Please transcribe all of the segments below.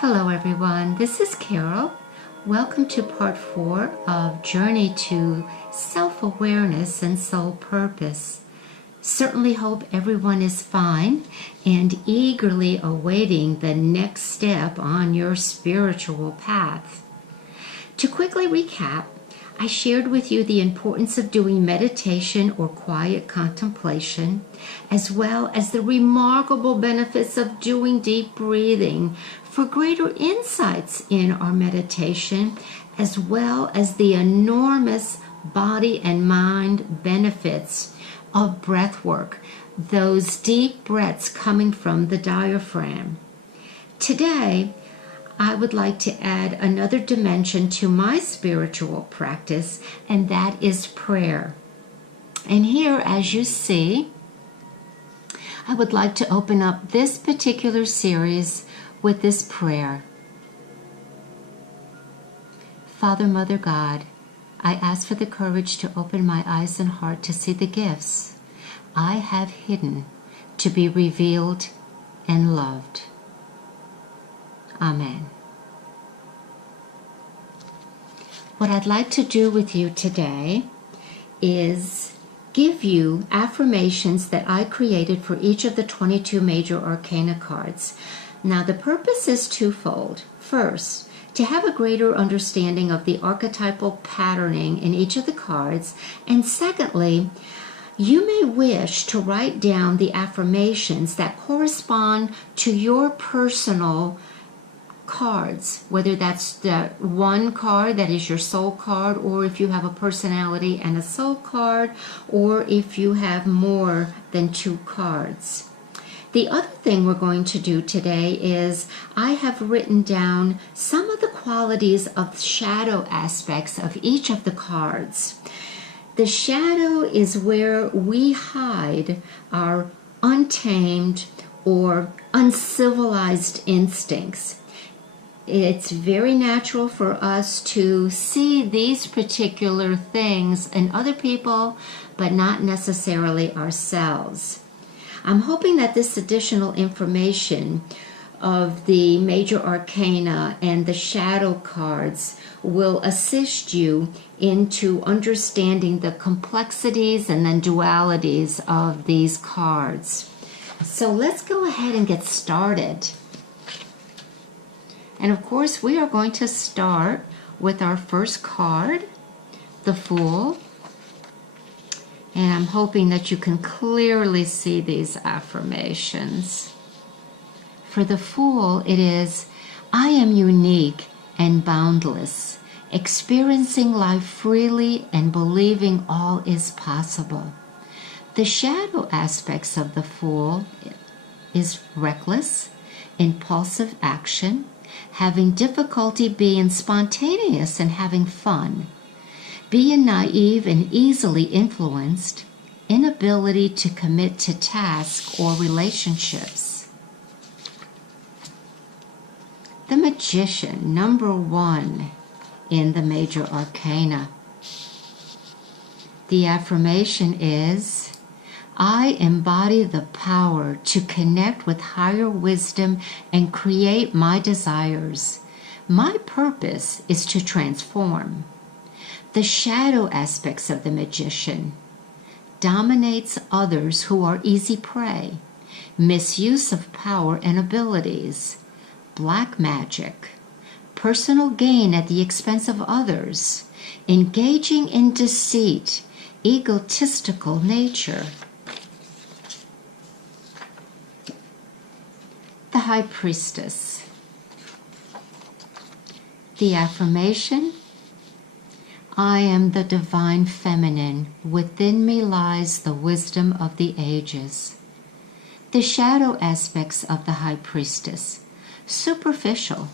Hello everyone, this is Carol. Welcome to part 4 of Journey to Self-Awareness and Soul Purpose. Certainly hope everyone is fine and eagerly awaiting the next step on your spiritual path. To quickly recap, I shared with you the importance of doing meditation or quiet contemplation, as well as the remarkable benefits of doing deep breathing for greater insights in our meditation, as well as the enormous body and mind benefits of breath work, those deep breaths coming from the diaphragm. Today, I would like to add another dimension to my spiritual practice, and that is prayer. And here, as you see, I would like to open up this particular series with this prayer. Father, Mother, God, I ask for the courage to open my eyes and heart to see the gifts I have hidden to be revealed and loved. Amen. What I'd like to do with you today is give you affirmations that I created for each of the 22 major Arcana cards. Now, the purpose is twofold. First, to have a greater understanding of the archetypal patterning in each of the cards. And secondly, you may wish to write down the affirmations that correspond to your personal cards, whether that's the one card that is your soul card, or if you have a personality and a soul card, or if you have more than 2 cards. The other thing we're going to do today is I have written down some of the qualities of shadow aspects of each of the cards. The shadow is where we hide our untamed or uncivilized instincts. It's very natural for us to see these particular things in other people, but not necessarily ourselves. I'm hoping that this additional information of the major arcana and the shadow cards will assist you into understanding the complexities and then dualities of these cards. So let's go ahead and get started. And of course, we are going to start with our first card, the Fool. And I'm hoping that you can clearly see these affirmations. For the Fool, it is, I am unique and boundless, experiencing life freely and believing all is possible. The shadow aspects of the Fool is reckless, impulsive action, having difficulty being spontaneous and having fun, being naive and easily influenced, inability to commit to tasks or relationships. The Magician, number 1 in the major arcana. The affirmation is, I embody the power to connect with higher wisdom and create my desires. My purpose is to transform. The shadow aspects of the Magician dominates others who are easy prey, misuse of power and abilities, black magic, personal gain at the expense of others, engaging in deceit, egotistical nature. The High Priestess. The affirmation, I am the divine feminine. Within me lies the wisdom of the ages. The shadow aspects of the High Priestess. Superficial,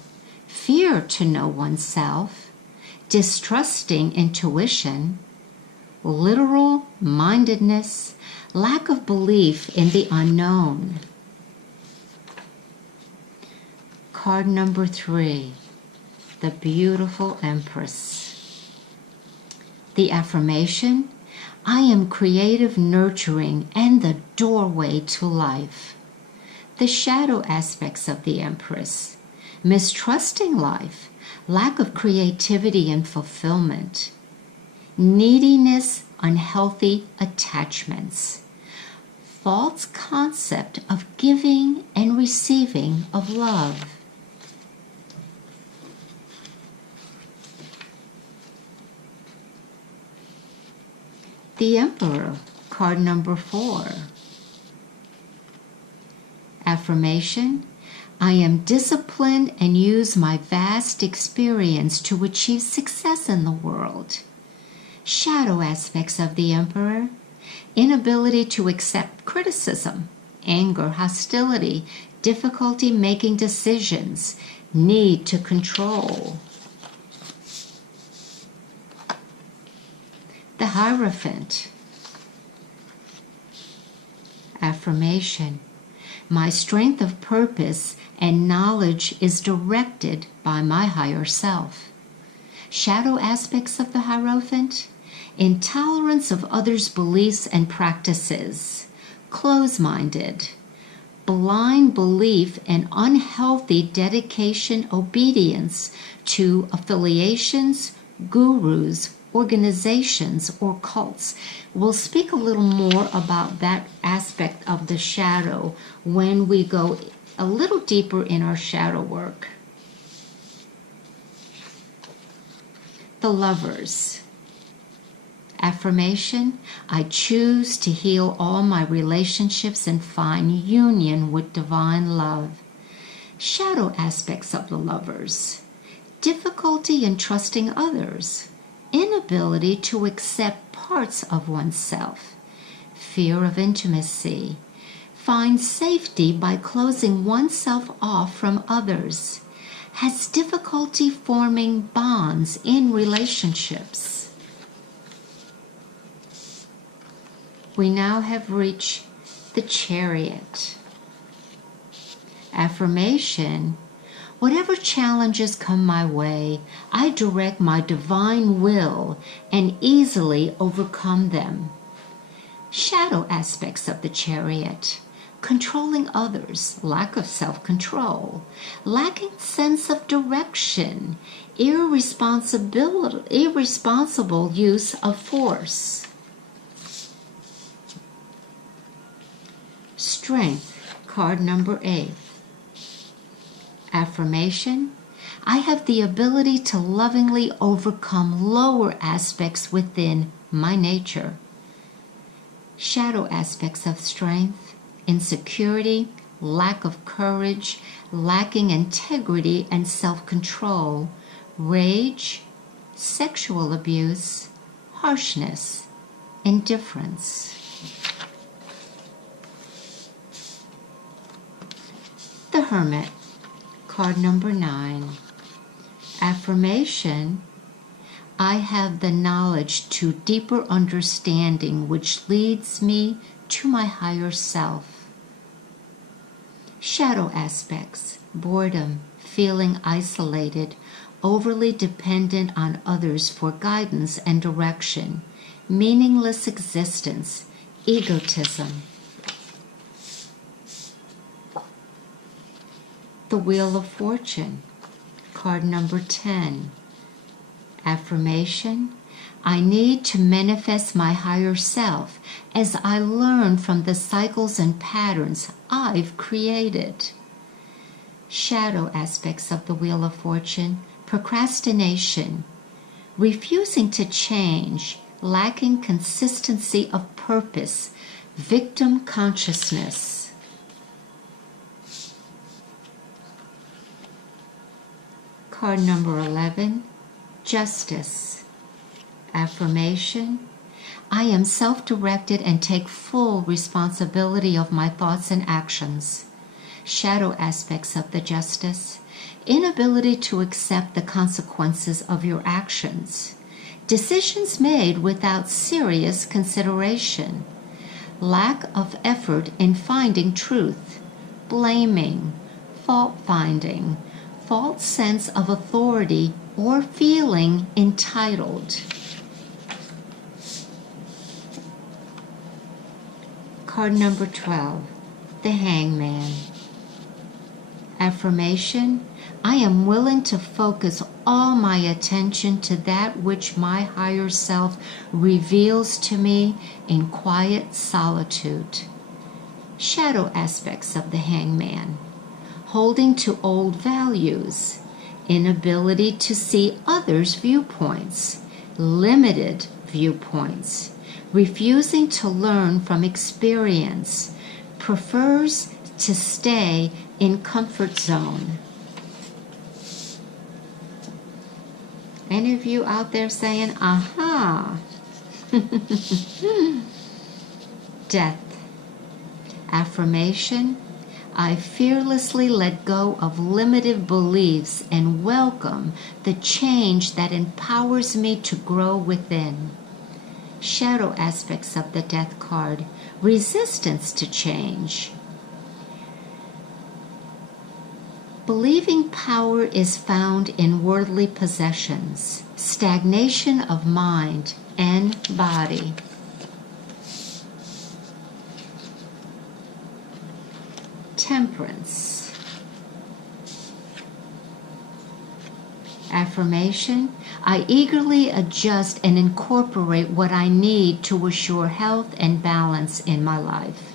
fear to know oneself, distrusting intuition, literal mindedness, lack of belief in the unknown. Card number 3, the beautiful Empress. The affirmation, I am creative, nurturing, and the doorway to life. The shadow aspects of the Empress. mistrusting life, lack of creativity and fulfillment, neediness, unhealthy attachments, false concept of giving and receiving of love. The Emperor, card number 4. Affirmation: I am disciplined and use my vast experience to achieve success in the world. Shadow aspects of the Emperor: inability to accept criticism, anger, hostility, difficulty making decisions, need to control. The Hierophant. Affirmation: my strength of purpose and knowledge is directed by my higher self. Shadow aspects of the Hierophant: intolerance of others' beliefs and practices, close-minded, blind belief and unhealthy dedication, obedience to affiliations, gurus, organizations, or cults. We'll speak a little more about that aspect of the shadow when we go a little deeper in our shadow work. The Lovers. Affirmation: I choose to heal all my relationships and find union with divine love. Shadow aspects of the Lovers: difficulty in trusting others, inability to accept parts of oneself, fear of intimacy, find safety by closing oneself off from others, has difficulty forming bonds in relationships. We now have reached the Chariot. Affirmation: whatever challenges come my way, I direct my divine will and easily overcome them. Shadow aspects of the Chariot: controlling others, lack of self-control, lacking sense of direction, irresponsible use of force. Strength, card number 8. Affirmation: I have the ability to lovingly overcome lower aspects within my nature. Shadow aspects of strength: insecurity, lack of courage, lacking integrity and self-control, rage, sexual abuse, harshness, indifference. The Hermit, card number 9. Affirmation: I have the knowledge to deeper understanding which leads me to my higher self. Shadow aspects: boredom, feeling isolated, overly dependent on others for guidance and direction, meaningless existence, egotism. The Wheel of Fortune, card number 10. Affirmation: I need to manifest my higher self as I learn from the cycles and patterns I've created. Shadow aspects of the Wheel of Fortune: procrastination, refusing to change, lacking consistency of purpose, victim consciousness. Card number 11, Justice. Affirmation: I am self-directed and take full responsibility of my thoughts and actions. Shadow aspects of the Justice: inability to accept the consequences of your actions, decisions made without serious consideration, lack of effort in finding truth, blaming, fault-finding, false sense of authority or feeling entitled. Card number 12, the Hangman. Affirmation: I am willing to focus all my attention to that which my higher self reveals to me in quiet solitude. Shadow aspects of the Hangman: holding to old values, inability to see others' viewpoints, limited viewpoints, refusing to learn from experience, prefers to stay in comfort zone. Any of you out there saying, aha? Death. Affirmation: I fearlessly let go of limited beliefs and welcome the change that empowers me to grow within. Shadow aspects of the Death card: resistance to change. Believing power is found in worldly possessions, stagnation of mind and body. Temperance. Affirmation: I eagerly adjust and incorporate what I need to assure health and balance in my life.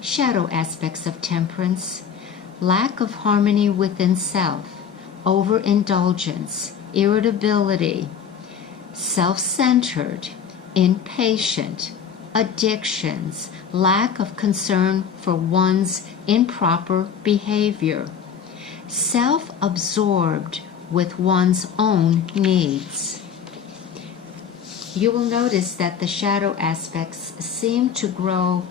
Shadow aspects of temperance: lack of harmony within self, overindulgence, irritability, self-centered, impatient, addictions, lack of concern for one's improper behavior, self-absorbed with one's own needs. You will notice that the shadow aspects seem to grow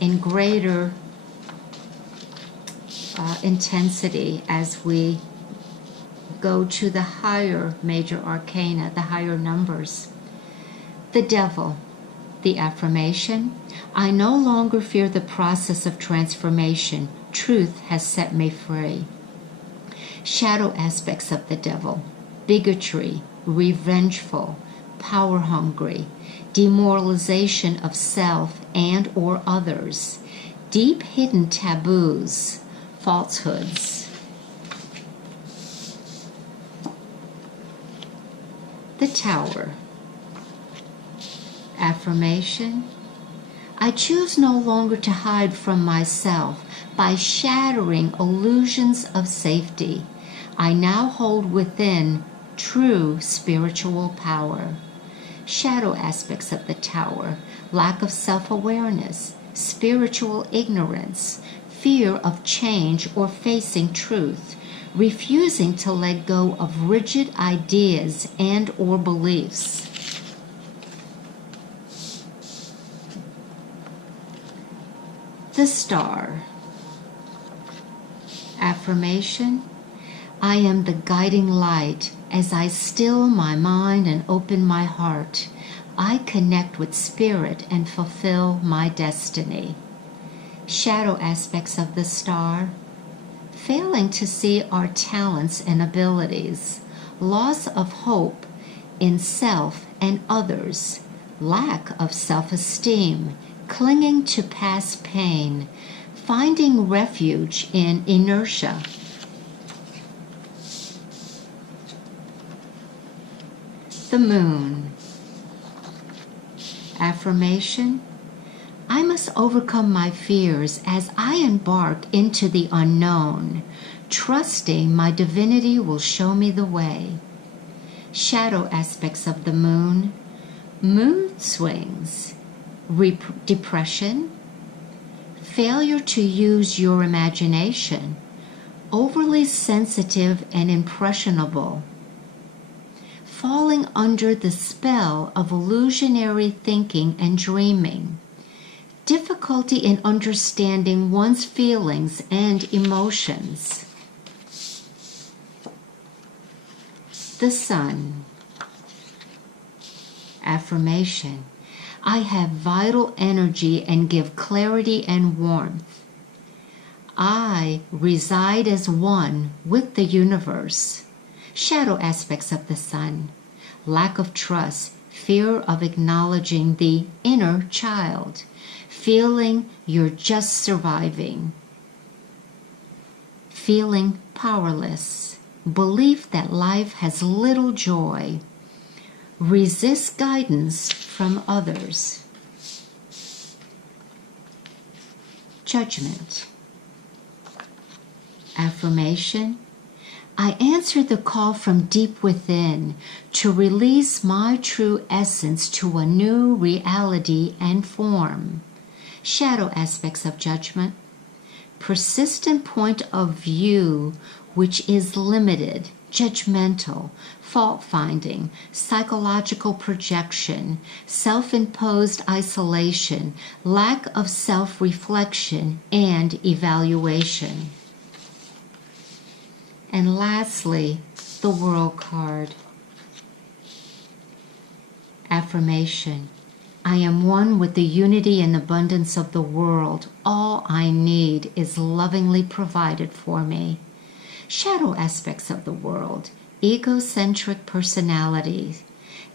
in greater intensity as we go to the higher major arcana, the higher numbers. The Devil. The affirmation: I no longer fear the process of transformation. Truth has set me free. Shadow aspects of the Devil: bigotry, revengeful, power-hungry, demoralization of self and or others, deep hidden taboos, falsehoods. The Tower. Affirmation: I choose no longer to hide from myself by shattering illusions of safety. I now hold within true spiritual power. Shadow aspects of the Tower: lack of self-awareness, spiritual ignorance, fear of change or facing truth, refusing to let go of rigid ideas and or beliefs. The Star. Affirmation: I am the guiding light. As I still my mind and open my heart, I connect with spirit and fulfill my destiny. Shadow aspects of the Star: failing to see our talents and abilities, loss of hope in self and others, lack of self-esteem, clinging to past pain, finding refuge in inertia. The Moon. Affirmation: I must overcome my fears as I embark into the unknown, trusting my divinity will show me the way. Shadow aspects of the Moon: mood swings, depression, failure to use your imagination, overly sensitive and impressionable, falling under the spell of illusionary thinking and dreaming, difficulty in understanding one's feelings and emotions. The Sun. Affirmation: I have vital energy and give clarity and warmth. I reside as one with the universe. Shadow aspects of the Sun: lack of trust, fear of acknowledging the inner child, feeling you're just surviving. feeling powerless, belief that life has little joy, resist guidance from others, judgment. Affirmation: I answer the call from deep within to release my true essence to a new reality and form. Shadow aspects of judgment: persistent point of view which is limited, judgmental, fault-finding, psychological projection, self-imposed isolation, lack of self-reflection and evaluation. And lastly, the World card. Affirmation: I am one with the unity and abundance of the world. All I need is lovingly provided for me. Shadow aspects of the world: egocentric personalities,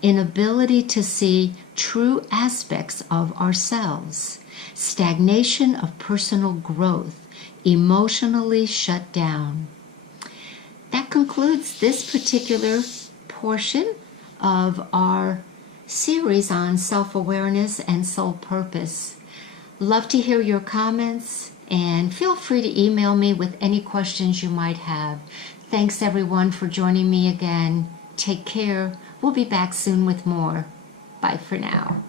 inability to see true aspects of ourselves, stagnation of personal growth, emotionally shut down. That concludes this particular portion of our series on self-awareness and soul purpose. Love to hear your comments, and feel free to email me with any questions you might have. Thanks everyone for joining me again. Take care. We'll be back soon with more. Bye for now.